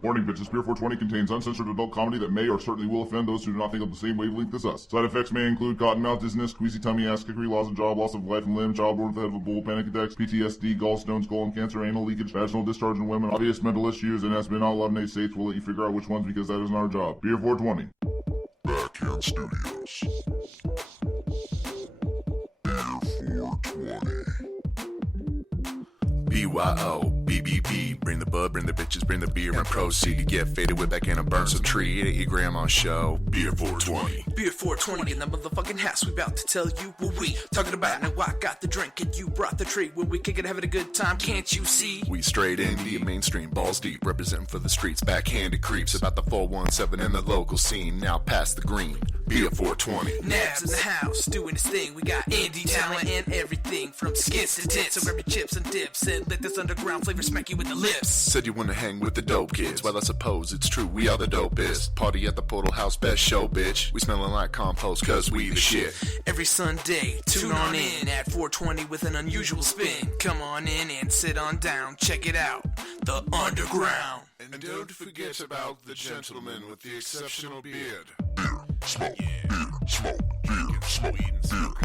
Warning, bitches, Beer420 contains uncensored adult comedy that may or certainly will offend those who do not think of the same wavelength as us. Side effects may include cotton mouth, dizziness, queasy tummy, ass kickery, loss of job, loss of life and limb, childbirth with the head of a bull, panic attacks, PTSD, gallstones, colon cancer, anal leakage, vaginal discharge in women, obvious mental issues, and has been outlawed in 8 states. We'll let you figure out which ones because that isn't our job. Beer420. Backhand Studios. Beer420. BYO-BBB. Bring the bud, bring the bitches, bring the beer, and proceed to get faded with backhand and burn some tree at your grandma's show. Beer420. Beer420 in the motherfucking house. We about to tell you what we talking about. Now I got the drink and you brought the tree. When we kick it, having a good time, can't you see? We straight indie, mainstream, balls deep, representing for the streets, backhanded creeps about the 417 in the local scene. Now past the green. Beer420. Nabs in the house, doing his thing. We got indie talent and everything from skits to tits. So grab your chips and dips and let this underground flavor smack you with the lips. Said you wanna hang with the dope kids. Well, I suppose it's true, we are the dopest. Party at the Portal House, best show, bitch. We smelling like compost, cause we the shit. Every Sunday, tune on in at 420 with an unusual spin. Come on in and sit on down, check it out. The Underground. And don't forget about the gentleman with the exceptional beard. Beer, smoke, beer, smoke, beer, smoke, beer,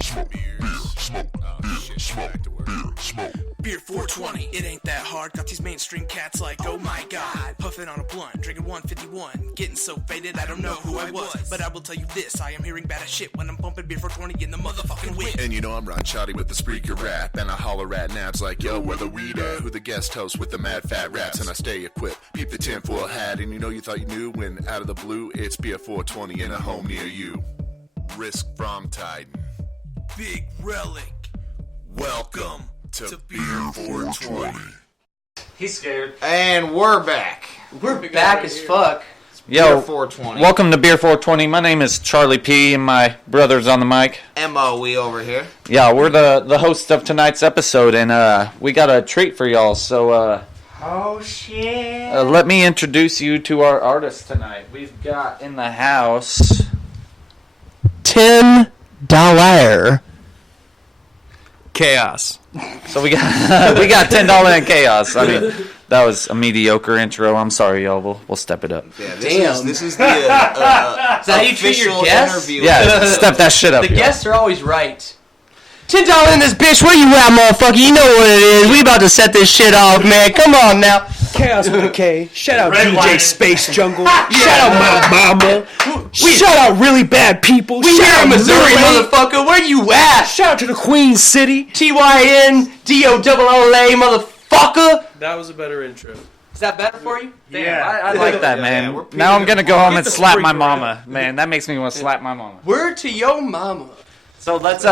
smoke, beer, smoke, beer, smoke, beer, smoke. Beer420, it ain't that hard. Got these mainstream cats like, oh my god. Puffing on a blunt, drinking 151. Getting so faded, I don't know who I was. But I will tell you this, I am hearing bad as shit when I'm bumping Beer420 in the motherfucking whip. And you know I'm Ron Chatty with the Spreaker rap. And I holler at Nabs like, yo, where the weed at? Who the guest host with the mad fat raps? And I stay equipped, peep the tinfoil hat. And you know you thought you knew when out of the blue, it's Beer420 in a home near you. Risk from Titan. Big Relic. Welcome to Beer420. He's scared. And we're back. We're back as fuck. Yo, Beer420. Welcome to Beer420. My name is Charli3 and my brother's on the mic. MOE over here. Yeah, we're the hosts of tonight's episode, and we got a treat for y'all. So, oh shit. Let me introduce you to our artist tonight. We've got in the house Tynn Dolla Kayoss. So we got Tynn Dolla and Kayoss. I mean, that was a mediocre intro. I'm sorry, y'all. We'll step it up. Yeah, Damn. This is the Is that how you treat your official guests? interview. Yeah, step that shit up. The y'all. guests are always right. Tynn Dolla in this bitch, where you at, motherfucker? You know what it is. We about to set this shit off, man. Come on now. Kayoss with a K. Shout out Red DJ Lion. Space Jungle. Shout out my mama. Shout out really bad people. We Shout here out in Missouri, Missouri. motherfucker. Where you at? Shout out to the Queen City. TYNDOLLA, motherfucker. That was a better intro. Is that better for you? Yeah, I like that, man. we're Now I'm gonna go home and the slap my Spreaker mama. Man, that makes me want to slap my mama. Word to your mama. So let's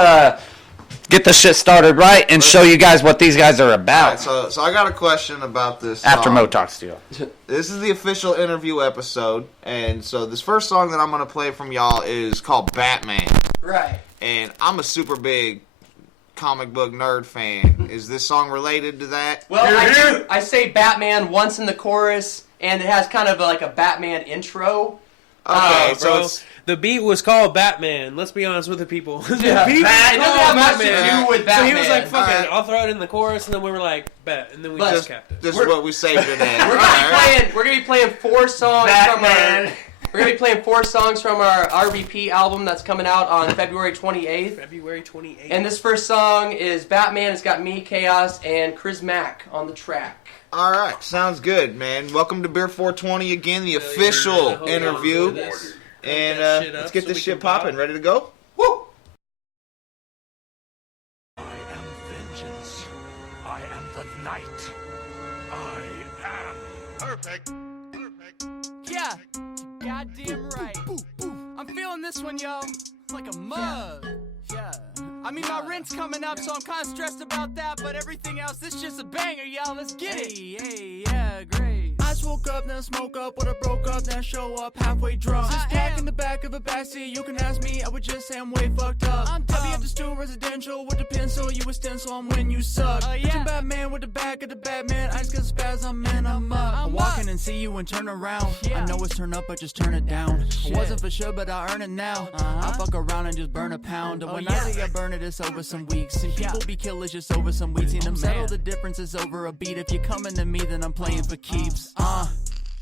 get the shit started right and show you guys what these guys are about. Alright, so I got a question about this After song. Mo talks to you. This is the official interview episode, and so this first song that I'm going to play from y'all is called Batman. Right. And I'm a super big comic book nerd fan. Is this song related to that? Well, I say Batman once in the chorus, and it has kind of like a Batman intro. Okay, so Bro, it's... the beat was called Batman. Let's be honest with the people. The Yeah, beat it doesn't have much to Batman. do with So Batman. he was like, "Fuck Alright. it, I'll throw it in the chorus," and then we were like, "Bet," and then we But- just kept it. This is what we saved it as. We're gonna be playing 4 songs from our. We're gonna be playing 4 songs from our RVP album that's coming out on February 28th. February 28th. And this first song is Batman. It's got me, Kayoss, and Chris Mack on the track. All right, sounds good, man. Welcome to Beer420 again, the official Hold on interview. to this. And that shit up let's get so this we shit can pop. popping. Ready to go? Woo! I am vengeance. I am the night. I am perfect. Yeah, goddamn right. I'm feeling this one, yo, like a mug. Yeah. I mean, my rent's coming up, so I'm kind of stressed about that, but everything else, this just a banger, y'all. Let's get it. Hey, yeah, great. I just woke up, then smoke up, what I broke up, then show up halfway drunk. Just pack in the back of a backseat, you can ask me, I would just say I'm way fucked up. I'm dumb. W at the stool, residential, with the pencil, you a stencil, I'm when you suck. Yeah. Batman with the back of the Batman, I just got spasm, man, I'm up. I'm walking and see you and turn around. I know it's turn up, but just turn it down. I wasn't for sure, but I earn it now. I fuck around and just burn a pound. And when I say I burn it, it's over some weeks. And people be killers just over some weeks. And them settle the difference is over a beat. If you're coming to me, then I'm playing for keeps.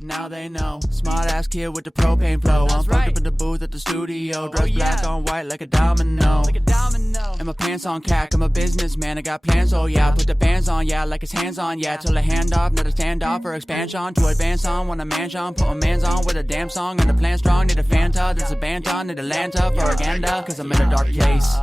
Now they know. Smart ass kid with the propane flow. I'm fucked up in the booth at the studio. Dressed black on white like a domino. And my pants on cack. I'm a businessman. I got plans, oh yeah. Put the bands on, yeah, like it's hands on, yeah. Till a hand off, not a standoff or expansion. To advance on when a mansion. Put my mans on with a damn song. And the plan strong. Need a Fanta. There's a Banton. Need a Lanta for a Ganda. Cause I'm in a dark place.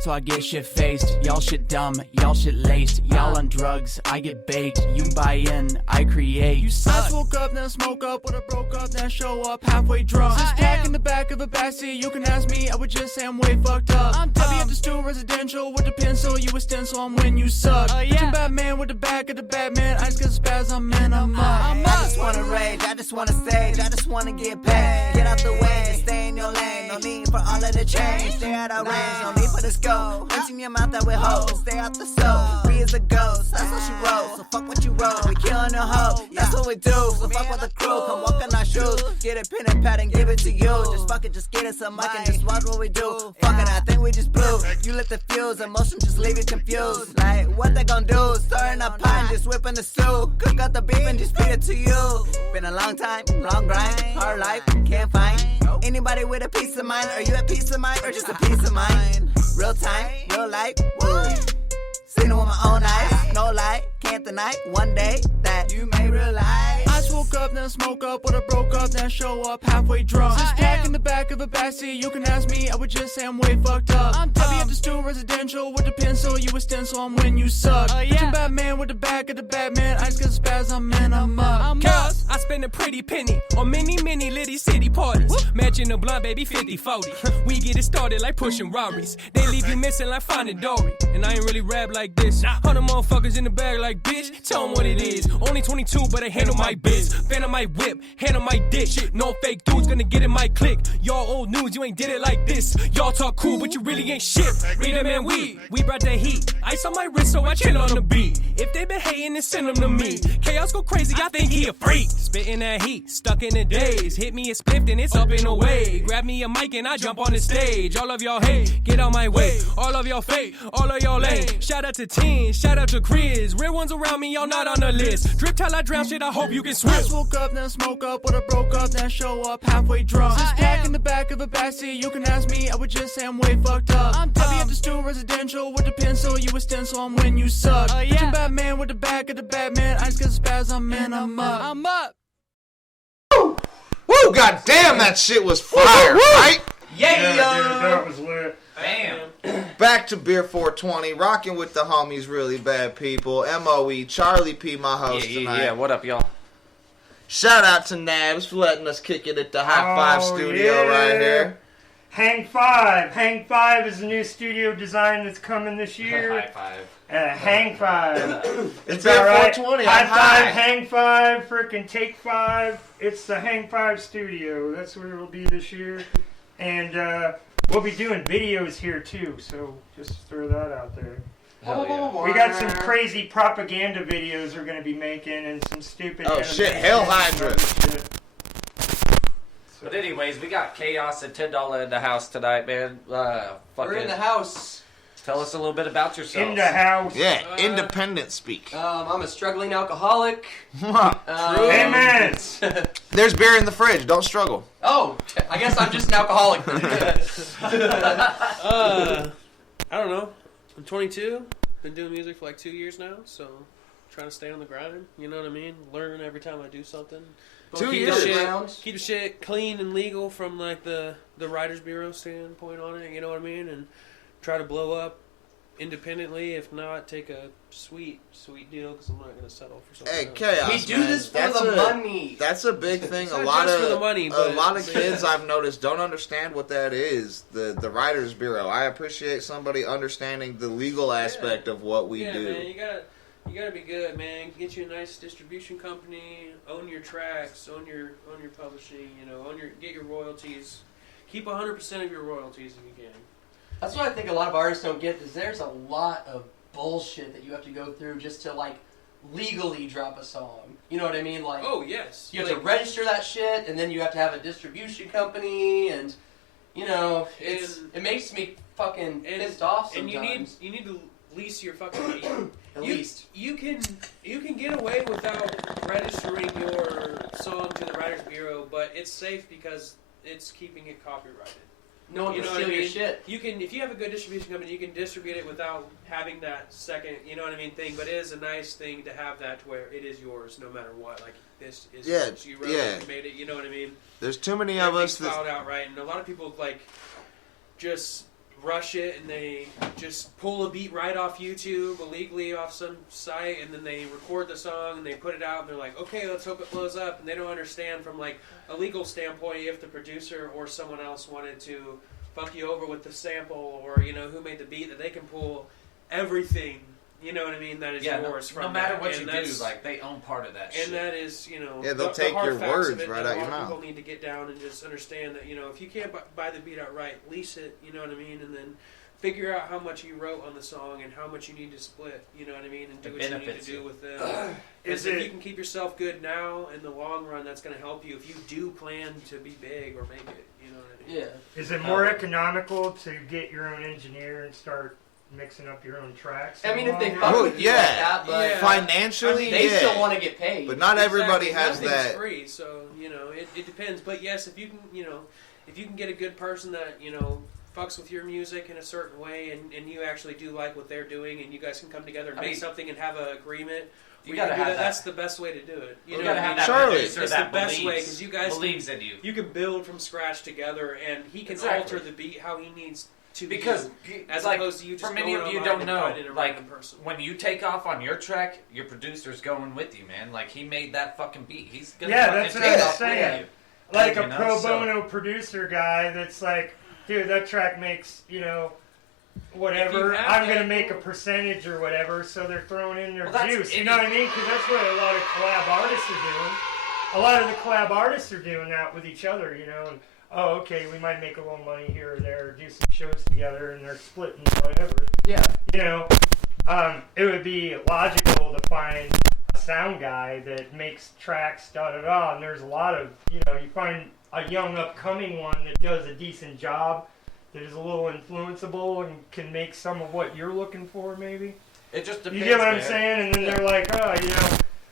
So I get shit faced, y'all shit dumb, y'all shit laced, y'all on drugs, I get baked, you buy in, I create. You suck. I woke up, then smoke up, when I broke up, then show up halfway drunk. Just pack in the back of a backseat, you can ask me, I would just say I'm way fucked up. I'm W at the stool, residential, with the pencil, you a stencil, I'm when you suck. Bitchin' Batman with the back of the Batman, I just got spaz, I'm in, I'm up. I just wanna rage, I just wanna stage, I just wanna get paid. Get out the way, just stay in your lane, no need for all of the change. Stay out of range, no need for the scope. Lunch in your mouth that with hoes, stay out the soul. We is a ghost, that's what she wrote. So fuck what you wrote, we killin' a hoe. That's what we do, so fuck with the crew. Come walk in our shoes, get a pen and pad and give it to you. Just fuck it, just get it some mic and just watch what we do. Fuck it, I think we just blew. You lit the fuse, emotion just leave you confused. Like, what they gon' do? Stirring up pie and just whipping the stew. Cook up the beef and just feed it to you. Been a long time, long grind, hard life, can't find anybody with a peace of mind. Are you at peace of mind or just a piece of mind? Real time, real life, woo. Seen it with my own eyes, no lie, can't deny one day that you may realize. I just woke up, then smoke up, when I broke up, then show up halfway drunk. Just pack in the back of a backseat, you can ask me, I would just say I'm way fucked up. I'm W at the stool, residential, with the pencil, you a stencil, I'm when you suck. Bitchin' Batman with the back of the Batman, I just got spaz, I'm in, I'm up. Cause I spend a pretty penny on many litty city parties. Matching a blunt, baby, 50-40. We get it started like pushing Rarries. They leave you missing like Finding Dory. And I ain't really rap like this. 100 motherfuckers in the bag like, bitch, tell them what it is. Only 22, but I handle my biz. Fan of my whip, handle my dick. No fake dudes gonna get in my clique. Y'all old news, you ain't did it like this. Y'all talk cool, but you really ain't shit. Read them and we brought the heat. Ice on my wrist, so I chill on the beat. If they been hating, then send them to me. Chaos go crazy, I think he a freak. Spitting that heat, stuck in the days. Hit me a spliff, and it's up in a way. Grab me a mic and I jump on the stage. All of y'all hate, get out my way. All of y'all fake, all of y'all lame. Shout out to Tynn, shout out to Chris. Real ones around me, y'all not on the list. Drip till I drown shit, I hope you can swim. I just woke up, then smoke up, when I broke up, then show up halfway drunk. Just pack in the back of a backseat, you can ask me, I would just say I'm way fucked up. I'm W at the stool, residential, with the pencil, you a stencil, I'm when you suck. Bitchin' Batman with the back of the Batman, I just got spaz, I'm in, I'm up. I'm up. Woo, goddamn, that shit was fire, right? Yeah, dude, that was lit. Bam. Back to Beer420, rocking with the homies, really bad people. MOE, Charli3, my host tonight. Yeah, what up, y'all? Shout out to Nabs for letting us kick it at the High Five studio right here. Hang 5. Hang 5 is a new studio design that's coming this year. High five. Hang 5. It's Beer420. Beer420. High 5, Hang 5, frickin' Take 5. It's the Hang 5 studio. That's where it'll be this year. And we'll be doing videos here too, so just throw that out there. Yeah. We got some crazy propaganda videos we're going to be making and some stupid... Oh shit, Hell Hydra. But anyways, we got Kayoss and Tynn Dolla in the house tonight, man. We're in the house. Tell us a little bit about yourself. In the house. Yeah, independent speak. I'm a struggling alcoholic. Amen. There's beer in the fridge. Don't struggle. Oh, I guess I'm just an alcoholic. I don't know. I'm 22. Been doing music for like 2 years now, so trying to stay on the grind. You know what I mean? Learn every time I do something. Keep Keep the shit clean and legal from like the Writers Bureau standpoint on it. You know what I mean? And try to blow up independently. If not, take a sweet deal because I'm not going to settle for something. Hey, else. Chaos, We do this for the money. That's a big thing. It's A not lot just of for the money, but a lot of kids I've noticed don't understand what that is. The Writers Bureau. I appreciate somebody understanding the legal aspect of what we do. Man, you gotta be good, man. Get you a nice distribution company. Own your tracks. Own your publishing. You know, get your royalties. Keep 100% of your royalties if you can. That's what I think a lot of artists don't get, is there's a lot of bullshit that you have to go through just to, like, legally drop a song. You know what I mean? Like, oh, yes. You have to register that shit, and then you have to have a distribution company, and, you know, it makes me fucking pissed off sometimes. And you need to lease your fucking beat. At least. You can get away without registering your song to the Writers Bureau, but it's safe because it's keeping it copyrighted. No one can steal your shit. You can, if you have a good distribution company, you can distribute it without having that second, thing. But it is a nice thing to have that to where it is yours no matter what. Like, this is yours. You wrote it, you made it, you know what I mean? There's too many of us that filed out right, and a lot of people like just rush it and they just pull a beat right off YouTube illegally off some site, and then they record the song and they put it out and they're like, okay, let's hope it blows up, and they don't understand from like a legal standpoint if the producer or someone else wanted to fuck you over with the sample or who made the beat, that they can pull everything. You know what I mean? That is yours from no matter that. what And you do, like they own part of that. And shit. that is, they'll take hard your facts words of it right that out your a lot of mouth. people need to get down and just understand that if you can't buy the beat outright, lease it. You know what I mean? And then figure out how much you wrote on the song and how much you need to split. You know what I mean? And do what you need to do with them. Because if you can keep yourself good now, in the long run, that's going to help you. If you do plan to be big or make it, you know what I mean? Yeah. Is it more economical to get your own engineer and start mixing up your own tracks? I mean, if they fuck with you like that, but financially, they still want to get paid. But not everybody has Nothing's that. free, so it depends. But yes, if you can get a good person that fucks with your music in a certain way, and you actually do like what they're doing, and you guys can come together and make something and have an agreement. You gotta have that. That's the best way to do it. You gotta have that producer it's that the best way because you guys believes in you. You can build from scratch together, and he can alter the beat how he needs to because as like, opposed to you just for many going of you online don't and know, finding a like random person. when you take off on your track, your producer's going with you, man. Like he made that fucking beat. He's gonna that's fucking what take I'm off saying. with you. Like a pro bono producer guy that's like, dude, that track makes whatever. I'm gonna make a percentage or whatever, so they're throwing in their juice. You know what I mean? Because that's what a lot of collab artists are doing. A lot of the collab artists are doing that with each other, And, oh, okay, we might make a little money here or there, do some shows together, and they're splitting whatever. Yeah. It would be logical to find a sound guy that makes tracks, da-da-da, and there's a lot of, you find a young upcoming one that does a decent job, that is a little influenceable and can make some of what you're looking for, maybe. It just depends. You get what I'm saying? And then they're like,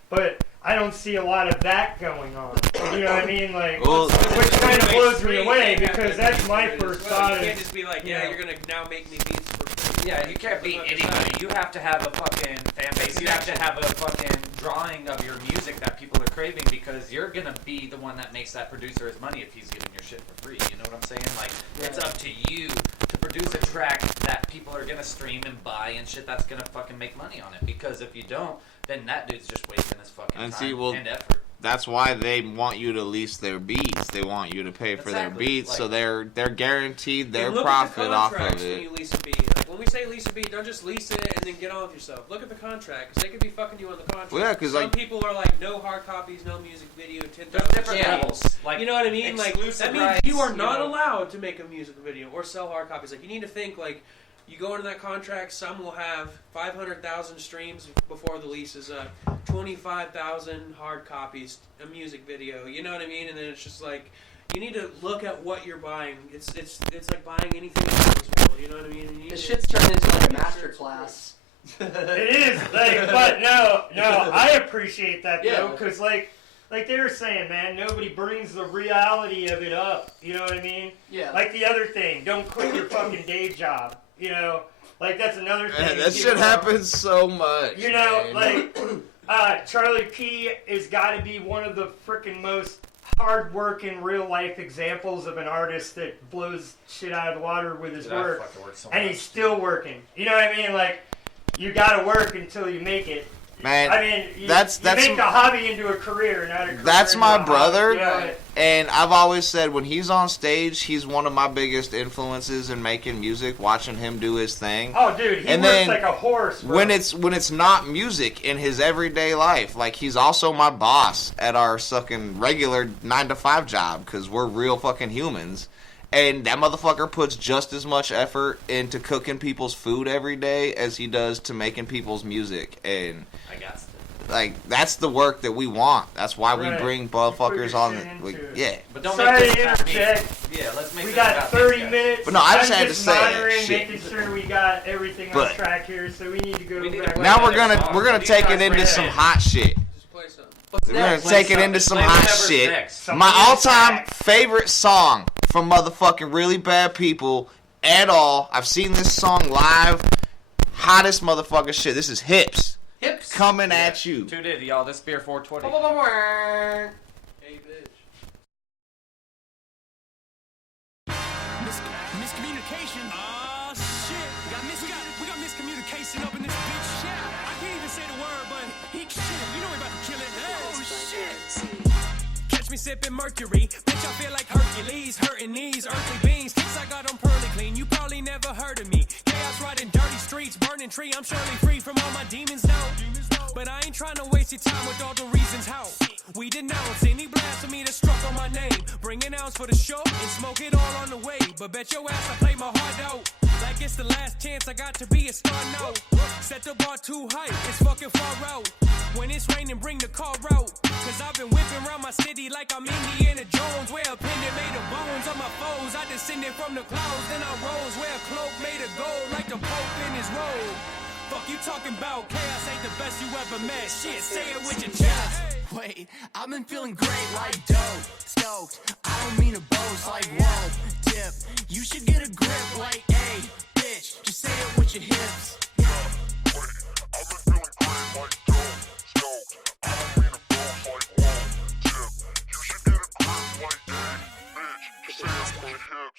but I don't see a lot of that going on. You know what I mean? Like, which kind of blows me away because that's my first thought. You can't just be like, you're gonna now make me beats for free. Yeah, you can't beat anybody. You have to have a fucking fan base. You have to have a fucking drawing of your music that people are craving because you're gonna be the one that makes that producer his money if he's giving your shit for free. You know what I'm saying? Like, it's up to you to produce a track that people are gonna stream and buy and shit that's gonna fucking make money on it. Because if you don't, then that dude's just wasting his fucking time and effort. That's why they want you to lease their beats. They want you to pay for their beats, so they're guaranteed their profit off of it. When you lease a beat. Like when we say lease a beat, don't just lease it and then get on with yourself. Look at the contract, because they could be fucking you on the contract. Well, yeah, because some people are like, no hard copies, no music video, 10,000. Different levels. Like, you know what I mean? Like that means rights, you are not allowed to make a music video or sell hard copies. Like you need to think like. You go into that contract, some will have 500,000 streams before the lease is up, 25,000 hard copies, a music video, you know what I mean? And then it's just like, you need to look at what you're buying. It's like buying anything else as well, you know what I mean? This shit's turned into like a master class. It is, but no, I appreciate that though, because like they were saying, man, nobody brings the reality of it up, you know what I mean? Yeah. Like the other thing, don't quit your fucking day job. Like that's another thing. That shit happens so much. Like Charli3 has got to be one of the freaking most hard-working, real-life examples of an artist that blows shit out of the water with his work, and he's still working. You know what I mean? Like you got to work until you make it. Man, I mean, you that's make the hobby into a career, not a career. That's my brother, right. And I've always said when he's on stage, he's one of my biggest influences in making music. Watching him do his thing. Oh, dude, he works like a horse. Bro. When it's not music in his everyday life, like he's also my boss at our fucking regular 9-to-5 job because we're real fucking humans. And that motherfucker puts just as much effort into cooking people's food every day as he does to making people's music. And Like, that's the work that we want. That's why we bring motherfuckers on. Yeah. But don't Sorry make to this about me. interject. Yeah, let's make We this got about 30 these guys. minutes. But no, I just I'm had to say monitoring, shit. making sure we got everything But- on track here, so we need to go back. Now we're gonna take it into some hot shit. We're gonna take it into some hot shit. My all-time favorite song from motherfucking Really Bad People at all. I've seen this song live. Hottest motherfucking shit. This is Hips. Hips coming at you. Tuned in, y'all. This Beer420. Hey, bitch. Miscommunication. Oh shit. We got miscommunication up in this bitch. Yeah. I can't even say the word, but shit, you know we about to kill it. Oh shit. Catch me sipping Mercury. Bitch, I feel like Hercules. Hurting these earthly beings. Kicks I got them pearly clean. You probably never heard of me. Chaos riding dirty streets. Burning tree. I'm surely free from all my demons now. But I ain't trying to waste your time with all the reasons how. We denounce any blasphemy that struck on my name. Bring an ounce for the show and smoke it all on the way. But bet your ass I play my heart out. Like it's the last chance I got to be a star now. Set the bar too high, it's fucking far out. When it's raining, bring the car out. Cause I've been whipping around my city like I'm Indiana Jones. Where a pendant made of bones on my foes. I descended from the clouds, then I rose. Where a cloak made of gold like the Pope in his robe. Fuck you talking about? Chaos ain't the best you ever met. Shit, say it with your chest. Wait, I've been feeling great like dope, stoked. I don't mean to boast like whoa, dip. You should get a grip like, hey, bitch. Just say it with your hips.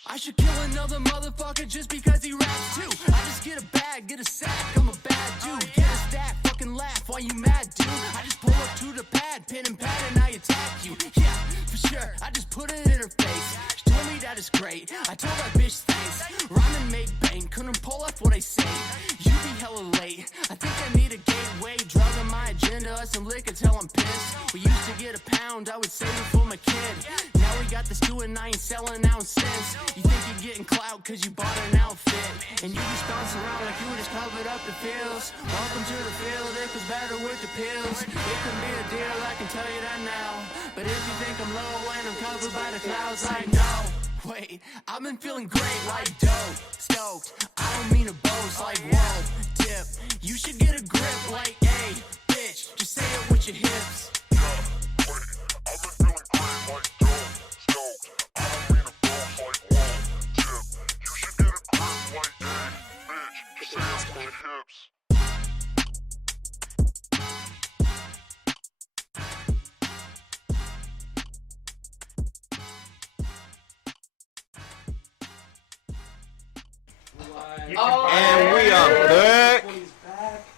I should kill another motherfucker just because he raps too. I just get a bag, get a sack, I'm a bad dude. Get a stack, fucking laugh while you mad, dude. I just pull up to the pad, pen and pad, and I attack you. Yeah, for sure, I just put it in her face. She told me that it's great, I told that bitch thanks. Rhyme and make bang, couldn't pull off what I say. You be hella late, I think I need a gateway. Drug on my agenda, some liquor till I'm pissed. We used to get a pound, I would save it for my kid. Now we got this 2 and I ain't selling out since. You think you're getting clout cause you bought an outfit. And you just bounce around like you just covered up the fields. Welcome to the field, it was better with the pills. It could be a deal, I can tell you that now. But if you think I'm low and I'm covered by the clouds, like no. Wait, I've been feeling great like dope, stoked. I don't mean to boast like whoa, dip. You should get a grip like, hey, bitch. Just say it with your hips. And we are back.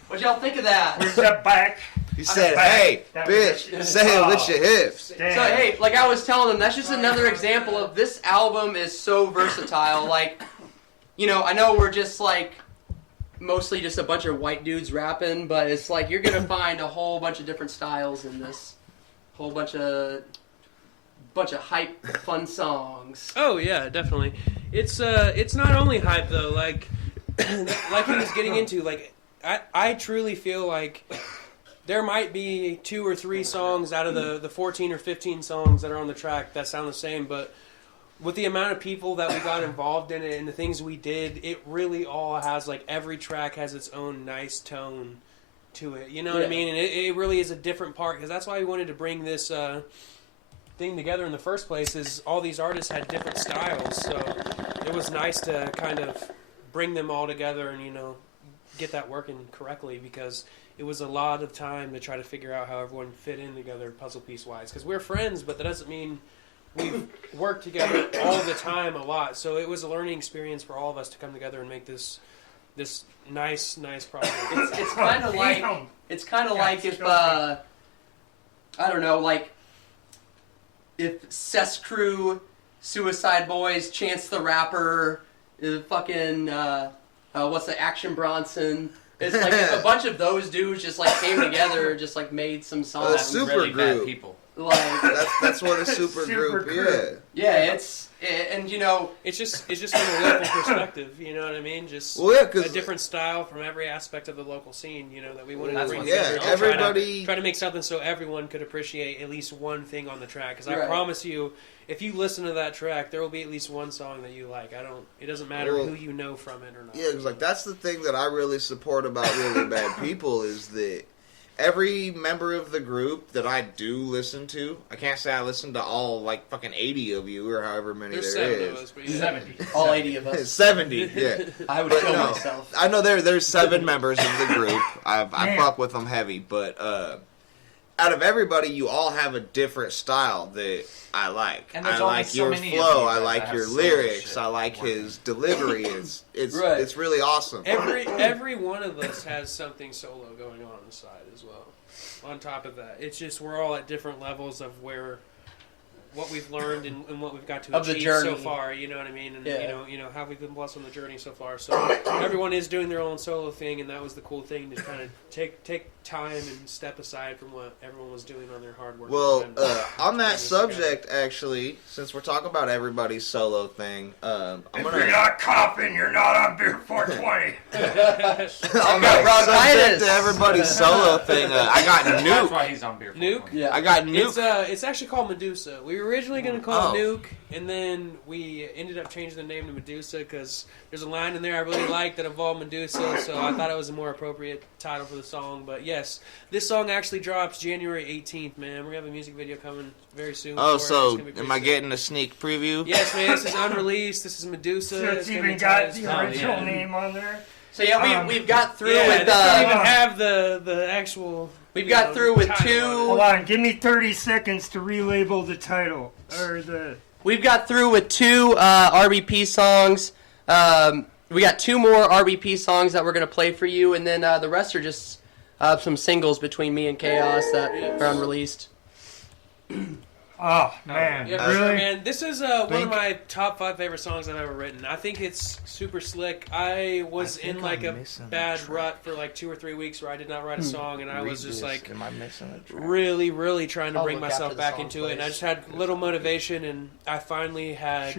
What'd y'all think of that? We're step back. He said, hey, bitch, say it with your hips. So, hey, like I was telling them, that's just another example of this album is so versatile. Like, you know, I know we're just like mostly just a bunch of white dudes rapping, but it's like you're gonna find a whole bunch of different styles in this. Whole bunch of hype, fun songs. Oh yeah, definitely. It's not only hype though. Like he was getting into. Like I truly feel like there might be 2 or 3 songs out of the 14 or 15 songs that are on the track that sound the same, but with the amount of people that we got involved in it and the things we did, it really all has, like, every track has its own nice tone to it. You know what I mean? And it really is a different part, because that's why we wanted to bring this thing together in the first place, is all these artists had different styles, so it was nice to kind of bring them all together and, you know, get that working correctly, because it was a lot of time to try to figure out how everyone fit in together puzzle piece-wise, because we're friends, but that doesn't mean we've worked together all the time a lot, so it was a learning experience for all of us to come together and make this nice project. It's kind of like if I don't know, like if Cess Crew, Suicide Boys, Chance the Rapper, fucking what's the Action Bronson. It's like if a bunch of those dudes just like came together, just like made some songs. Super really group. bad people. Like that's what a super group is. Yeah, and you know, it's just from a local perspective. You know what I mean? Just a different style from every aspect of the local scene. You know that we wanted to bring together. Yeah, everybody try to make something so everyone could appreciate at least one thing on the track. Because I promise you, if you listen to that track, there will be at least one song that you like. It doesn't matter who you know from it or not. Yeah, because like that's the thing that I really support about Really Bad People is that every member of the group that I do listen to, I can't say I listen to all, like, fucking 80 of you or however many There's there 7 is. of us, but 70. All 80 of us. 70, yeah. I would kill myself. I know there's 7 members of the group. I fuck with them heavy, but out of everybody, you all have a different style that I like. And I like your flow. I like your lyrics. I like his delivery. It's really awesome. Every one of us has something solo going on the side as well. On top of that, it's just we're all at different levels of what we've learned and what we've got to achieve so far. You know what I mean? And you know how we've been blessed on the journey so far. So everyone is doing their own solo thing, and that was the cool thing to kind of take time and step aside from what everyone was doing on their hard work. Well, on that subject, actually, since we're talking about everybody's solo thing, if you're not coughing, you're not on Beer420. On that subject to everybody's solo thing, I got Nuke. That's why he's on Beer420. Nuke? Yeah. I got Nuke. It's actually called Medusa. We were originally going to call it Nuke, and then we ended up changing the name to Medusa because there's a line in there I really liked that involved Medusa, so I thought it was a more appropriate title for the song. But yes, this song actually drops January 18th, man. We're going to have a music video coming very soon. Oh, so am I getting a sneak preview? Yes, man. This is unreleased. This is Medusa. So it's even got the original name on there? So yeah, we've got through with... This doesn't even have the actual... We've got through with 2... Hold on, give me 30 seconds to relabel the title. We've got through with 2 RBP songs. We got 2 more RBP songs that we're going to play for you, and then the rest are just some singles between me and Kayoss that are unreleased. Oh, man. Yeah, really? sure, man. This is one of my top 5 favorite songs I've ever written. I think it's super slick. I was in like a bad rut for like 2 or 3 weeks where I did not write a song, and I was just like really, really trying to bring myself back into it. And I just had little motivation, and I finally had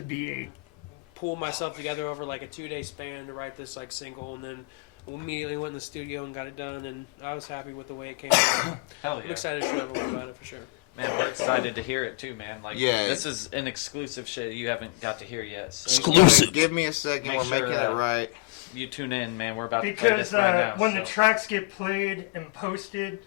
pulled myself together over like a 2-day span to write this like single, and then immediately went in the studio and got it done, and I was happy with the way it came out. Hell yeah. I'm excited to show everyone about it for sure. Man, we're excited to hear it too, man. Like, this is an exclusive shit you haven't got to hear yet. So exclusive. Give me a second. We're making it right. You tune in, man. We're about to play this right now. When the tracks get played and posted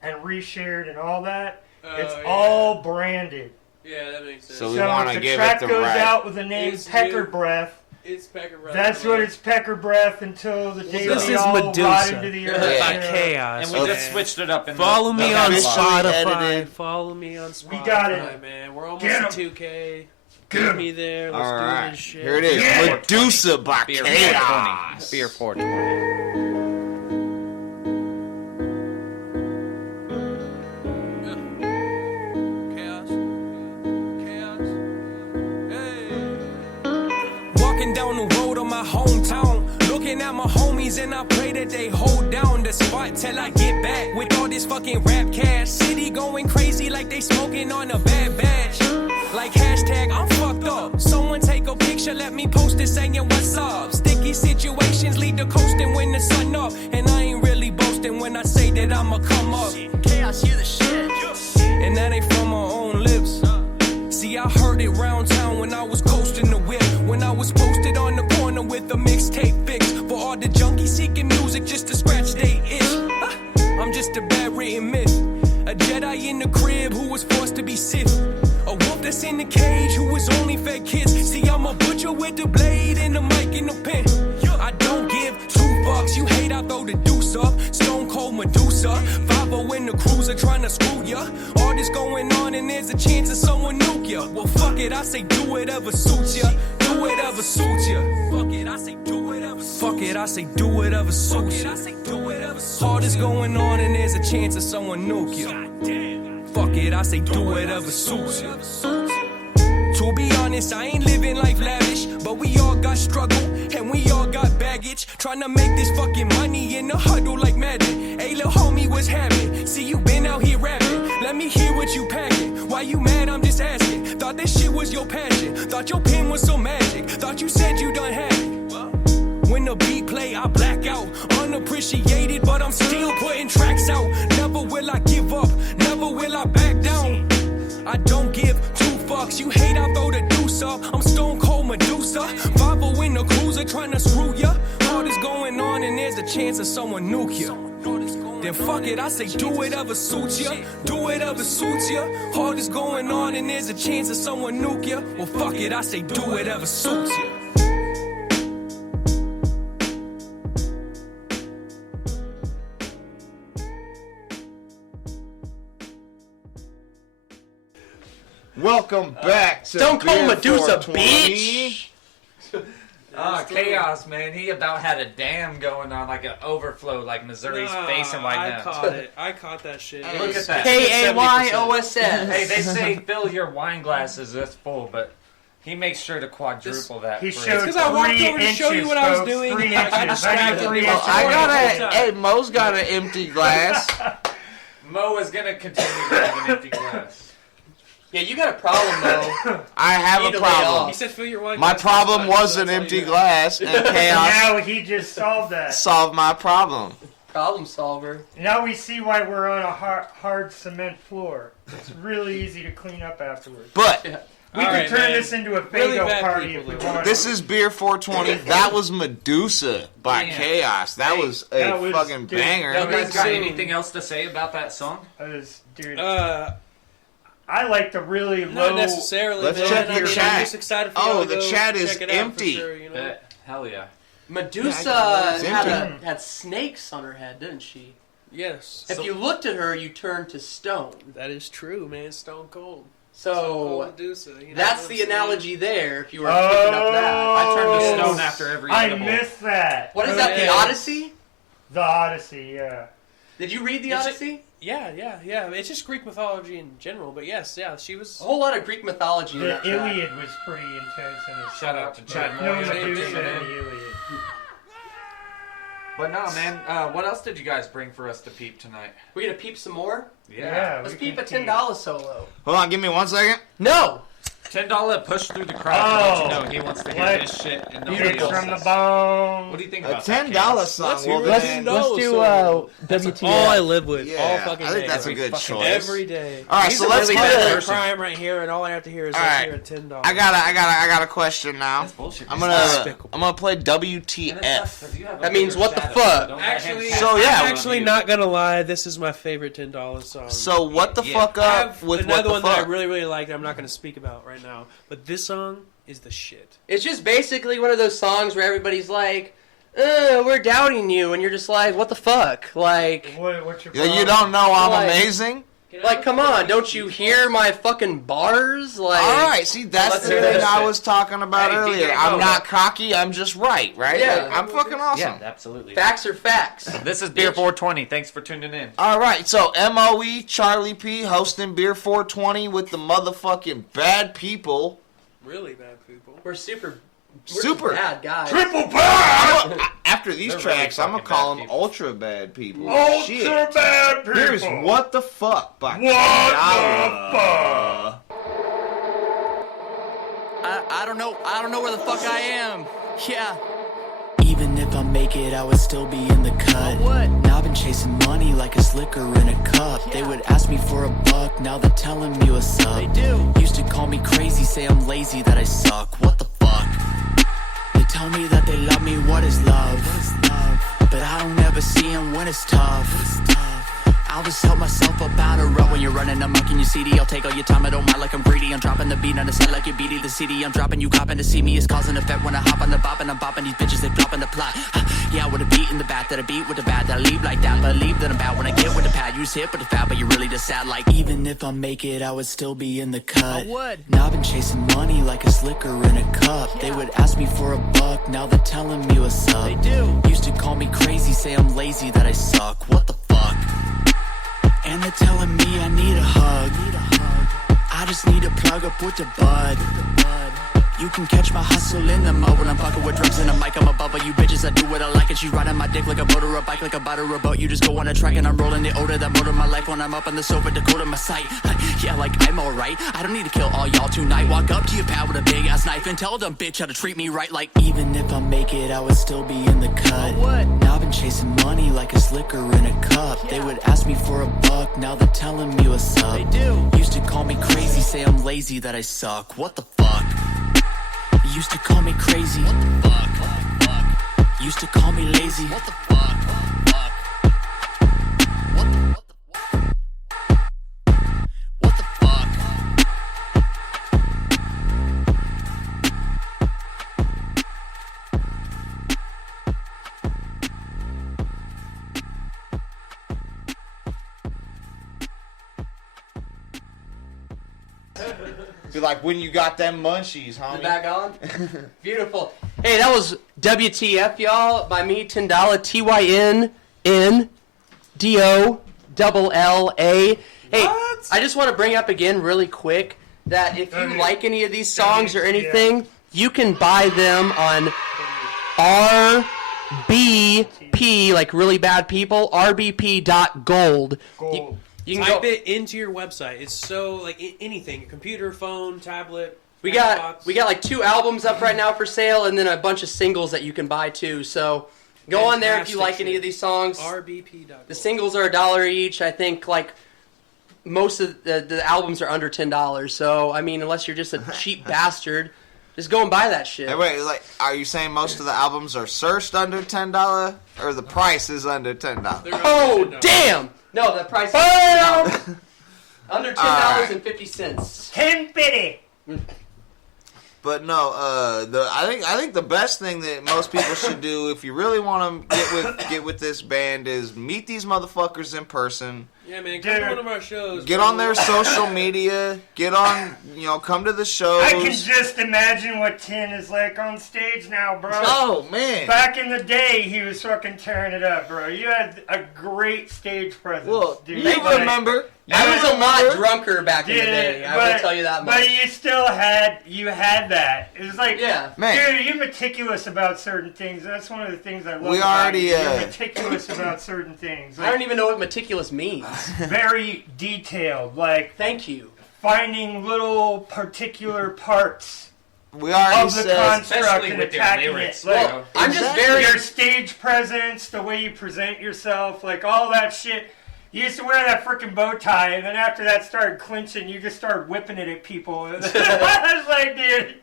and reshared and all that, it's all branded. Yeah, that makes sense. So we want to give it the right. If the track goes out with the name Pecker Breath, it's Pecker Breath. That's what it's Pecker Breath until the day this we is all Medusa. rot into the earth. By Kayoss. And we just switched it up. In Follow me on Spotify. Edited. Follow me on Spotify. We got it, man. We're almost at 2K. Get me there. Let's do this shit. Here it is. Yeah. Medusa by Kayoss. Beer420. Down the road on my hometown, looking at my homies and I pray that they hold down the spot till I get back with all this fucking rap cash. City going crazy like they smoking on a bad batch. Like hashtag I'm fucked up. Someone take a picture, let me post it saying what's up. Sticky situations lead to coasting when the sun up, and I ain't really boasting when I say that I'ma come up. Kayoss, you the shit. And that ain't from my own lips. See, I heard it round town when I was coasting the whip. When I was posted on the corner with a mixtape fix. For all the junkies seeking music just to scratch they itch. I'm just a bad written myth. A Jedi in the crib who was forced to be Sith. A wolf that's in the cage who was only fed kids. See, I'm a butcher with the blade and the mic in the pen. I don't give 2 fucks. You hate, I throw the deuce up. Stone cold Medusa. 5-0 in the cruiser trying to screw ya. All this going on and there's a chance that someone nuke ya. Well, fuck it, I say do whatever suits ya. Do whatever suits ya. Fuck it, I say do whatever suits ya. Fuck it, I say do whatever suits ya. All this going on and there's a chance that someone nuke ya. Fuck it, I say do whatever suits ya. To be honest, I ain't living life lavish, but we all got struggle, and we all got baggage. Trying to make this fucking money in the huddle like Madden. Hey, little homie, what's happening? See, you been out here rapping. Let me hear what you packing. that shit was your passion. Thought your pen was so magic. Thought you said you done had it. When the beat play, I black out. Unappreciated, but I'm still putting tracks out. Never will I give up, never will I back down. I don't give two fucks. You hate, I throw the deuce up. I'm stone cold Medusa. 5-0 in the cruiser, trying to screw ya. All this going on, and there's a chance of someone nuke ya. Then fuck it, I say do whatever suits ya. Do whatever suits ya. All this going on, and there's a chance of someone nuke ya. Well, fuck it, I say do whatever suits ya. Welcome back to Stone Cold Beer Medusa, 420. bitch! Chaos, man. He about had a dam going on, like an overflow, like Missouri's facing right now. I caught it. I caught that shit. Look at that. Kayoss. Hey, they say fill your wine glasses this full, but he makes sure to quadruple that. He for showed us. Because I walked over to show you what I was doing. 3 I got inches. distracted. Hey, Mo's got an empty glass. Mo is gonna continue to have an empty glass. Yeah, you got a problem, though. I have a problem. He said fill your wine My glass. problem was an empty glass, and Chaos Now he just solved that. solved my problem. Problem solver. Now we see why we're on a hard cement floor. It's really easy to clean up afterwards. But We could turn this into a Really Fado bad party people, if we though. wanted. this is Beer 420. That was Medusa by Yeah. Chaos. That was a that was- fucking dude, banger. You guys got soon. anything else to say about that song? Dude, I like the really low. Not necessarily. Let's man. check I your mean, chat. I'm just excited for Oh, y'all to the go chat is check it out for empty. sure, you know? Hell yeah. Medusa It's had snakes on her head, didn't she? Yes. If you looked at her, you turned to stone. That is true, man. Stone Cold. So Stone Cold Medusa, you know that's what the I'm saying? analogy there. If you were picking up that, I turned to stone after every I edible. missed that. What is that? The Odyssey? The Odyssey, yeah. Did you read the It's Odyssey? Yeah. It's just Greek mythology in general, but yes, she was. A whole lot of Greek mythology. in The that track. Iliad was pretty intense in its Shout out to Chad No Moore. Medusa in the Iliad. But no, man. What else did you guys bring for us to peep tonight? We gonna peep some more? Yeah. Let's peep a $10 solo. Hold on, give me 1 second. No! $10 push through the crowd to let you know he wants to hear this shit and nobody Hits else. from the bone. What do you think A about that? $10 Chaos? song. Let's Well, hear then, $10 Let's do solo. That's WTF. all I live with. Yeah, all fucking I think day. that's a good fucking choice. Every day. All right, He's so a let's really get bad it. crime right here, and all I have to hear is All let's right. hear a $10. I got a question now. That's bullshit. I'm Despicable. gonna play WTF. That means what the fuck? Actually, So, yeah. I'm actually not gonna lie. This is my favorite $10 song. So what the fuck I up have with another what one the that I fuck? really, really like that I'm not going to speak about right now. But this song is the shit. It's just basically one of those songs where everybody's like, we're doubting you, and you're just like, what the fuck? Like, What's your Yeah, problem? you don't know I'm Like- amazing? like, come on, don't you hear my fucking bars? Like, All right, see, that's let's the hear thing this I shit. was talking about Hey, earlier. DJ I'm Mo. not cocky, I'm just right? Yeah. Like, I'm fucking awesome. Yeah, absolutely. Facts are facts. This is Beer 420. Thanks for tuning in. All right, so MOE, Charli3 hosting Beer 420 with the motherfucking bad people. Really bad people. We're super bad guys. Triple bad! After these They're tracks, really I'm gonna fucking call bad them people. ultra bad people. Ultra Shit. bad people! Here's What the Fuck by What Tynn the Dolla. fuck? I don't know where the fuck I am. Yeah. Even if I make it, I would still be in the cut. Now I've been chasing money like it's liquor in a cup. They would ask me for a buck, now they're telling me what's up. They do. Used to call me crazy, say I'm lazy, that I suck. What the fuck? They tell me that they love me, what is love? But I don't ever see them when it's tough. I'll just help myself up out of rut when you're running amok in your CD. I'll take all your time, I don't mind like I'm greedy. I'm dropping the beat on the set like a beaty. The CD I'm dropping, you copping to see me. It's causing an effect when I hop on the bop and I'm bopping these bitches, they flopping the plot. Yeah, with a beat in the back, that I beat with the bad, that I leave like that. Believe that I'm bad when I get with the pad. You just hit with the fat, but you're really just sad. Like, even if I make it, I would still be in the cut. I would. Now I've been chasing money like it's liquor in a cup. They would ask me for a buck, now they're telling me what's up. They do. Used to call me crazy, say I'm lazy, that I suck. What the fuck? And they're telling me I need a hug. I just need to plug up with the bud. You can catch my hustle in the mode when I'm fucking with drugs and a mic. I'm above all you bitches. I do what I like, and she riding my dick like a boat or a bike, like a bite or a boat. You just go on a track and I'm rolling the odor that motor my life when I'm up on the sofa, Dakota my sight. Yeah, like I'm alright. I don't need to kill all y'all tonight. Walk up to your pal with a big ass knife and tell a dumb bitch how to treat me right. Like even if I make it, I would still be in the cut. What? Now I've been chasing money like a slicker in a cup. Yeah. They would ask me for a buck. Now they're telling me what's up. They do. Used to call me crazy, say I'm lazy, that I suck. What the fuck? Used to call me crazy. What the fuck? What the fuck? Used to call me lazy. What the fuck? What the fuck? What the what the fuck? Be like, when you got them munchies, homie. Is it back on? Beautiful. Hey, that was WTF, y'all, by me, Tynn Dolla, Tynndolla. Hey, I just want to bring up again really quick that if you like any of these songs or anything, you can buy them on RBP, like really bad people, rbp.gold. You can type it into your website. It's so like anything, computer, phone, tablet. We got like 2 albums up right now for sale, and then a bunch of singles that you can buy too. So go on there if you like any of these songs. RBP.gold. The singles are $1 each. I think like most of the albums are under $10. So I mean, unless you're just a cheap bastard, just go and buy that shit. Hey, wait, like, are you saying most of the albums are searched under $10, or the price is under $10? Oh damn! No, the price is $10. Under $10.50. $10.50. But no, I think the best thing that most people should do if you really want to get with this band is meet these motherfuckers in person. Yeah, man, come to one of our shows. Get on their social media. Get on, come to the shows. I can just imagine what Tynn is like on stage now, bro. Oh, man. Back in the day, he was fucking tearing it up, bro. You had a great stage presence, well, dude. You remember. I was a lot drunker back in the day. I will tell you that much. But you still had that. It was like, yeah, dude, you're meticulous about certain things. That's one of the things I love. We already, you're meticulous about certain things. Like, I don't even know what meticulous means. Very detailed, like. Thank you. Finding little particular parts. We already of the construct and attacking it. Like, well, I'm just very your stage presence, the way you present yourself, like all that shit. You used to wear that freaking bow tie, and then after that started clinching, you just started whipping it at people. I was like, dude.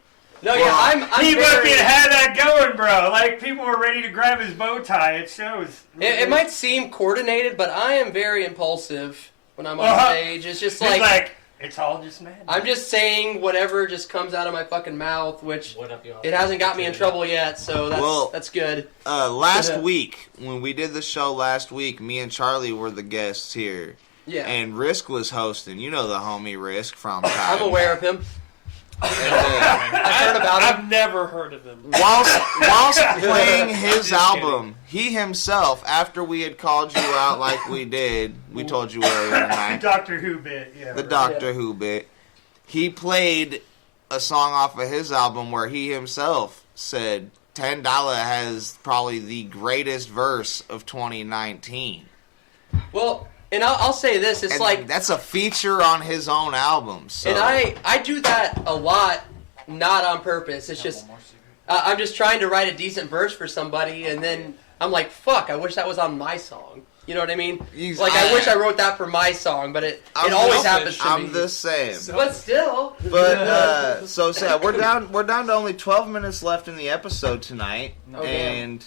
No, yeah, I'm he very... fucking had that going, bro. Like, people were ready to grab his bow tie. It shows. It might seem coordinated, but I am very impulsive when I'm on stage. It's just like it's all just mad. I'm just saying whatever just comes out of my fucking mouth, which it hasn't got me in trouble yet, so that's good. Last week, when we did the show last week, me and Charlie were the guests here. Yeah. And Risk was hosting. You know the homie Risk from time. I'm aware of him. I've heard about him. I've never heard of him. Whilst playing his album, he himself, after we had called you out like we did, we told you earlier tonight. Doctor Who bit, yeah. The Doctor Who bit. He played a song off of his album where he himself said Tynn Dolla has probably the greatest verse of 2019. Well, and I'll say this, it's like... That's a feature on his own album. So. And I do that a lot, not on purpose. It's just, I'm just trying to write a decent verse for somebody, and then I'm like, fuck, I wish that was on my song. You know what I mean? I wish I wrote that for my song, but it always happens to me. I'm the same. But still. But, so we're down to only 12 minutes left in the episode tonight. Okay. And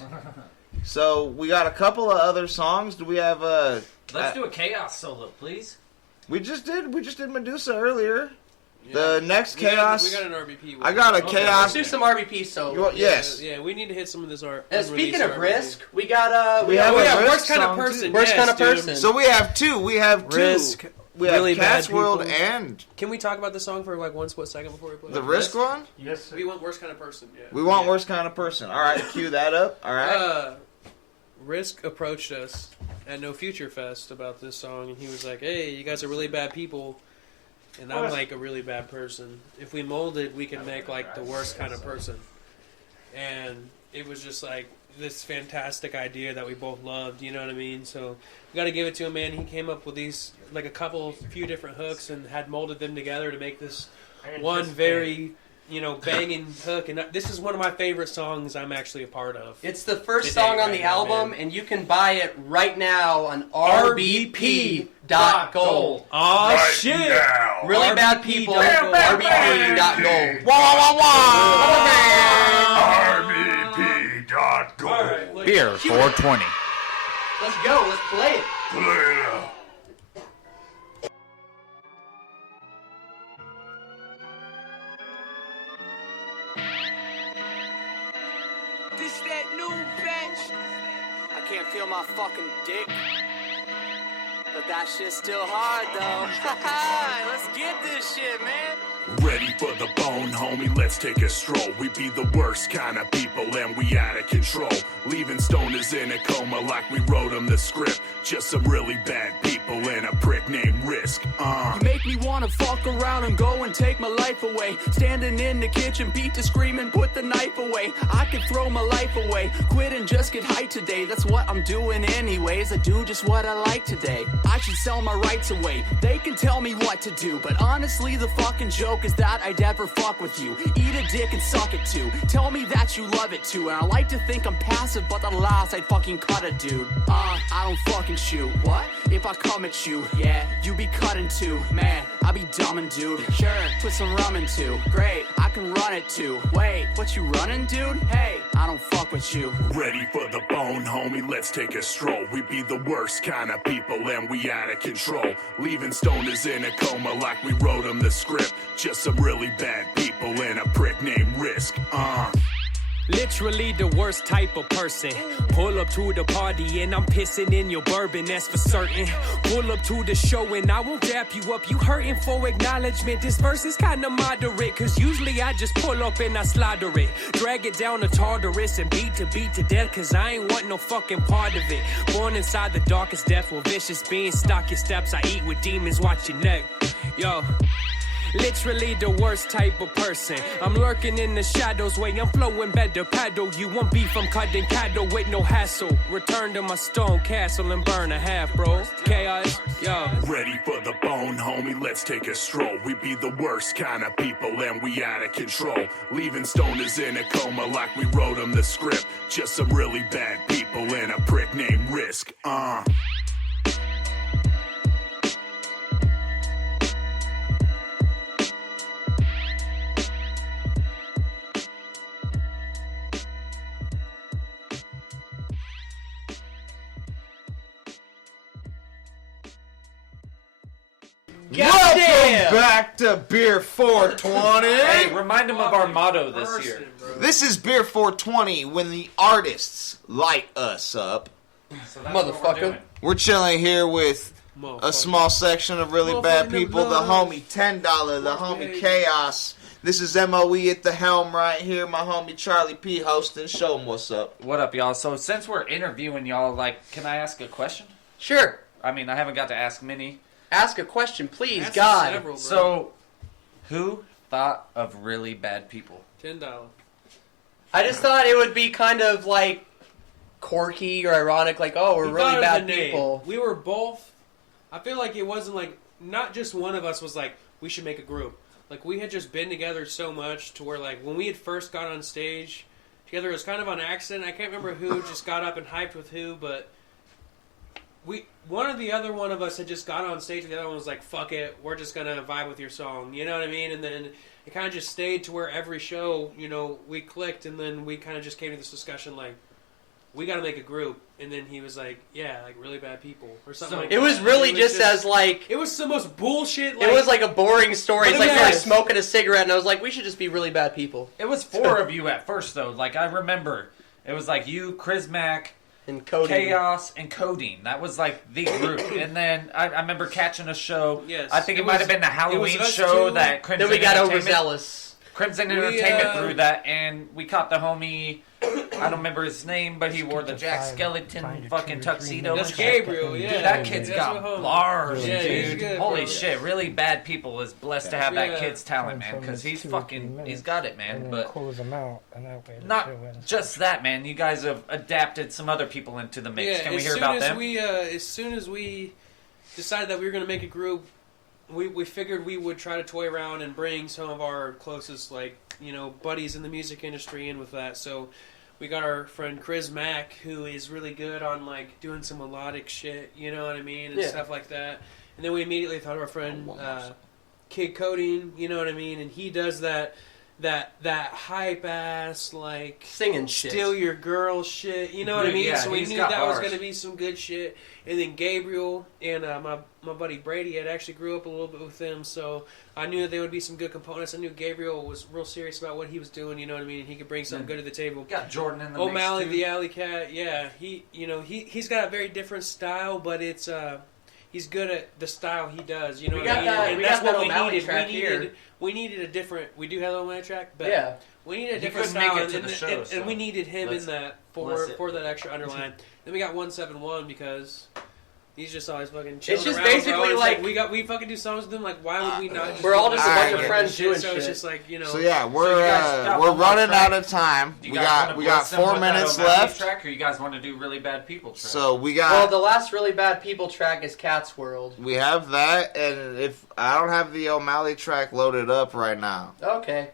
so we got a couple of other songs. Do we have Let's do a Kayoss solo, please. We just did Medusa earlier. Yeah. The next Kayoss. We got an RBP. I got a Kayoss. Let's do some RBP solo. Yes. Yeah, we need to hit some of this art. And speaking of Risk, we got we have Worst Kind of Person. Worst Kind of Person. So we have two. Risk. We have really Cat's bad World people. and... Can we talk about the song for like 1 split second before we play the Risk one? Yes, sir. We want Worst Kind of Person, yeah. We want Worst Kind of Person. All right, cue that up. All right. Risk approached us at No Future Fest about this song, and he was like, hey, you guys are really bad people. and I'm like a really bad person. If we molded, we can make like the worst kind of person. And it was just like this fantastic idea that we both loved, you know what I mean? So we got to give it to him, man. He came up with these, like a few different hooks and had molded them together to make this one very, banging hook. And this is one of my favorite songs I'm actually a part of. It's the first song on the album, and you can buy it right now on rbp.gold. Oh, right shit. Now. Really bad people, rbp.gold. Wah, wah, wah. RBP.gold. Beer 420. Let's go. Let's play it. Play it out. This that new bench. I can't feel my fucking dick. But that shit's still hard though. Let's get this shit, man. Ready for the bone, homie, let's take a stroll. We be the worst kind of people and we out of control. Leaving stoners in a coma like we wrote them the script. Just some really bad people and a prick named Risk. You make me wanna fuck around and go and take my life away. Standing in the kitchen, beat to scream and put the knife away. I could throw my life away, quit and just get high today. That's what I'm doing anyways, I do just what I like today. I should sell my rights away, they can tell me what to do. But honestly the fucking joke is that I'd ever fuck with you. Eat a dick and suck it too. Tell me that you love it too. And I like to think I'm passive, but the last I'd fucking cut a dude. I don't fucking shoot. What? If I come at you, yeah, you be cutting too. Man, I be dumbing, dude. Sure, put some rum into. Great, I can run it too. Wait, what you running, dude? Hey, I don't fuck with you. Ready for the bone, homie, let's take a stroll. We be the worst kind of people and we out of control. Leaving stoners in a coma like we wrote them the script. Just some really bad people and a prick named Risk. Literally the worst type of person. Pull up to the party and I'm pissing in your bourbon, that's for certain. Pull up to the show and I won't dap you up. You hurting for acknowledgement. This verse is kinda moderate, cause usually I just pull up and I slaughter it. Drag it down to Tartarus and beat to death, cause I ain't want no fucking part of it. Born inside the darkest depth with vicious beings. Stalk your steps, I eat with demons, watch your neck. Yo. Literally the worst type of person. I'm lurking in the shadows, way I'm flowing better paddle. You want beef, I'm cutting cattle with no hassle. Return to my stone castle and burn a half, bro. Chaos, yo. Ready for the bone, homie, let's take a stroll. We be the worst kind of people and we out of control. Leaving stoners in a coma like we wrote them the script. Just some really bad people and a prick named Risk. Welcome back to Beer 420. Hey, remind them of our motto this year. This is Beer 420, when the artists light us up. So Motherfucker. We're chilling here with a small section of really bad people. The homie Tynn Dolla, the homie Kayoss. This is MOE at the helm right here. My homie Charli3 hosting. Show him what's up. What up, y'all? So since we're interviewing y'all, can I ask a question? Sure. I mean, I haven't got to ask many. Ask a question, please, Ask God. several, bro. So, who thought of really bad people? $10. I just thought it would be kind of like quirky or ironic, like, oh, we're We really thought of bad the name. people. We were both. I feel like it wasn't like, not just one of us was like, we should make a group. Like, we had just been together so much to where, like, when we had first got on stage together, it was kind of on accident. I can't remember who just got up and hyped with who, but one of us had just got on stage and the other one was like, fuck it, we're just going to vibe with your song. You know what I mean? And then it kind of just stayed to where every show, we clicked, and then we kind of just came to this discussion like, we got to make a group. And then he was like, yeah, like really bad people or something like that. It was really just as like... It was the most bullshit. It was like a boring story. It's like you were Yes. smoking a cigarette and I was like, we should just be really bad people. It was 4 of you at first, though. Like, I remember. It was like you, Mac, and Codeine. Chaos, and Codeine. That was like the group. And then I remember catching a show. Yes. I think it might have been the Halloween us show two. that Crimson Then we got Entertainment- overzealous. Crimson Entertainment threw that, and we caught the homie I don't remember his name, but he wore the Jack Skellington fucking tuxedo. That's and shit. Gabriel, yeah. Dude, that kid's That's got what home- bars, Yeah, he's dude. good, Holy bro. shit, really bad people is blessed to have Yeah. that kid's talent, man, because he's fucking, he's got it, man. But close them out, and that way not just that, man. You guys have adapted some other people into the mix. Can we hear about them? As soon as we decided that we were going to make a group, we figured we would try to toy around and bring some of our closest, like, you know, buddies in the music industry in with that. So we got our friend Chris Mack, who is really good on, like, doing some melodic shit, you know what I mean, and stuff like that. And then we immediately thought of our friend Kid Coding, you know what I mean, and he does that hype ass, like, singing shit, steal your girl shit, you know what I mean? Yeah, So we he's knew got that was bars. going to be some good shit. And then Gabriel and my buddy Brady had actually grew up a little bit with them, so I knew that there would be some good components. I knew Gabriel was real serious about what he was doing, you know what I mean? He could bring something good to the table. Got Jordan in the O'Malley, mix, too. the Alley Cat, yeah, he's got a very different style, but it's he's good at the style he does, you know We what I got mean? that- And we that's got what that we O'Malley needed. track here. We needed a different. We do have the O'Malley track, but Yeah. we needed a He different couldn't make style, it to the show, and we needed him in that bless it. for that extra underline. Then we got 171 because he's just always fucking chilling It's just around, basically bro. It's like- we fucking do songs with him. Like, why would we not? We're all just a bunch do of friends shit? doing So it's shit. just like, you know. So yeah, you guys got we're one more running track? out of time. You We guys got wanna we got bless them 4 with that minutes O'Malley left. Track, or you guys want to do really bad people track? So we got. Well, the last really bad people track is Cat's World. We have that, and if I don't have the O'Malley track loaded up right now. Okay.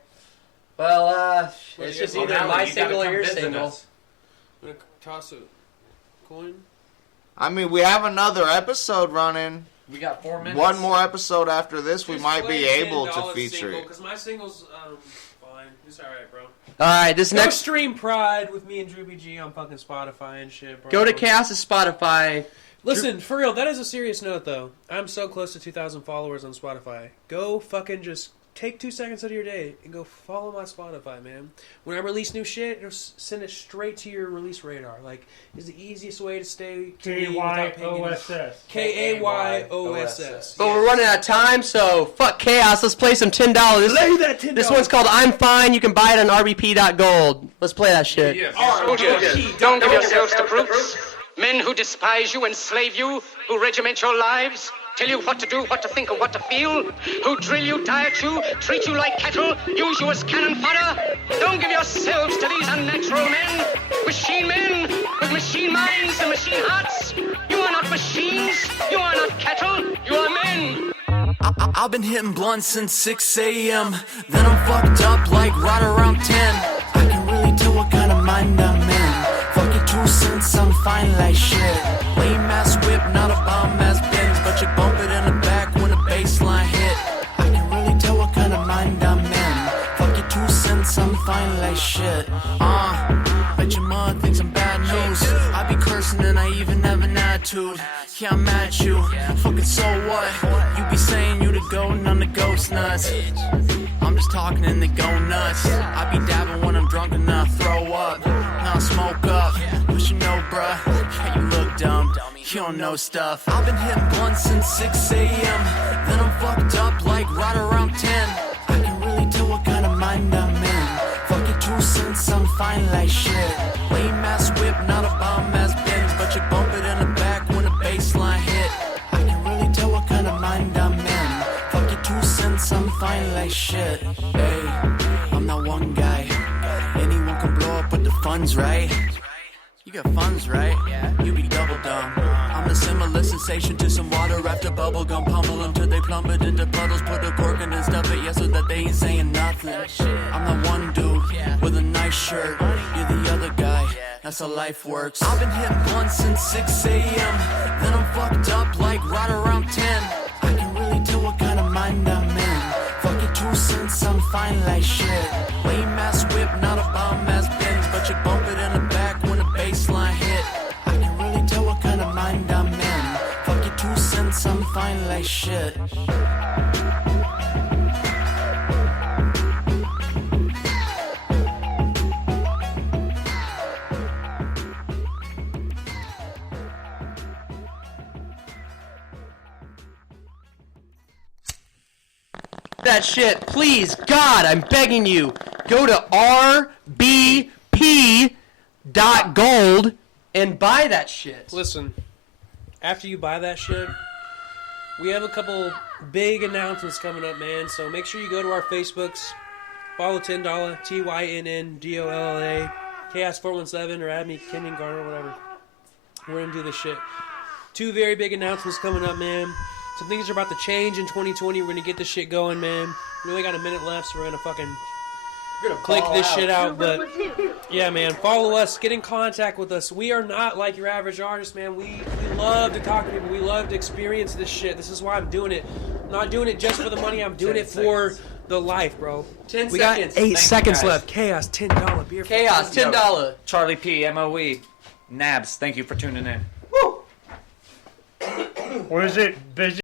Well, it's just either O'Malley, my you gotta single or come your visit single. us. I'm gonna toss a coin. I mean, we have another episode running. We got 4 minutes. One more episode after this, we might be able to feature it. Because my single's fine. It's alright, bro. Alright, this Go next... stream Pride with me and Drew BG on fucking Spotify and shit, bro. Go to Kayoss' Spotify. Listen, for real, that is a serious note, though. I'm so close to 2,000 followers on Spotify. Go fucking just take 2 seconds out of your day and go follow my Spotify, man. When I release new shit, it'll send it straight to your release radar. Like, it's the easiest way to stay tuned without paying any- KAYOSS. KAYOSS. But we're running out of time, so fuck Kayoss. Let's play some Tynn Dolla. This one's called I'm Fine. You can buy it on rbp.gold. Let's play that shit. Soldiers, don't give yourselves to brutes. Men who despise you, enslave you, who regiment your lives, tell you what to do, what to think, and what to feel, who drill you, diet you, treat you like cattle, use you as cannon fodder. Don't give yourselves to these unnatural men with machine minds and machine hearts. You are not machines, you are not cattle, you are men. I've been hitting blunts since 6 a.m. Then I'm fucked up like right around 10. I can really tell what kind of mind I'm in. Fuck it, 2 cents, I'm fine like shit. Lame ass whip, not a bomb ass Benz, but you bump it in the back when the baseline hit. I can really tell what kind of mind I'm in. Fuck it, 2 cents, I'm fine like shit. Bet your mom thinks I'm bad news. I be cursing and I even have an attitude. Yeah, I'm at you. Fucking so what? You be saying you the goat and I'm the ghost nuts. I'm just talking and they go nuts. I be dabbing when I'm drunk and I throw up. Now I smoke up. What you know, bruh? Yeah, you look dumb. You don't know stuff. I've been hitting blunts since 6 a.m. Then I'm fucked up like right around 10. I can really tell what kind of mind I'm in. Fuck it, 2 cents, I'm fine like shit. Lame ass whip, not a bomb ass Benz, but you bump it in the back when the baseline hit. I can really tell what kind of mind I'm in. Fuck it, 2 cents, I'm fine like shit. Hey, I'm not one guy. Anyone can blow up with the funds, right? You got funds, right? Yeah. You be double dumb. I'm a similar sensation to some water after bubble gum. Pummel them till they plummet into puddles. Put a cork in and stuff it, yeah, so that they ain't saying nothing. I'm the one dude with a nice shirt. You're the other guy. That's how life works. I've been hitting blunts since 6 a.m. Then I'm fucked up like right around 10. I can really tell what kind of mind I'm in. Fuck it, 2 cents, I'm fine like shit. Lame ass whip, not a bomb ass Benz, but you bump it in the back when the baseline hit. I can really tell what kind of mind I'm in. Fuck it, 2 cents, I'm fine like shit. That shit, please, God, I'm begging you. Go to Gold and buy that shit. Listen, after you buy that shit, we have a couple big announcements coming up, man. So make sure you go to our Facebooks, follow Tynn Dolla, TYNNDOLLA, Chaos417, or add me Kenyon Garner, whatever. We're gonna do this shit. 2 very big announcements coming up, man. Some things are about to change in 2020. We're gonna get this shit going, man. We only got a minute left, so we're gonna fucking click this shit out. But yeah, man, follow us, get in contact with us. We are not like your average artist, man. We love to talk to people. We love to experience this shit. This is why I'm doing it. I'm not doing it just for the money. I'm doing it for the life, bro. 10 we seconds. got 8 seconds left. Chaos, $10 beer. Chaos, $10. Charlie P, MOE, Nabs. Thank you for tuning in. What is it? Busy.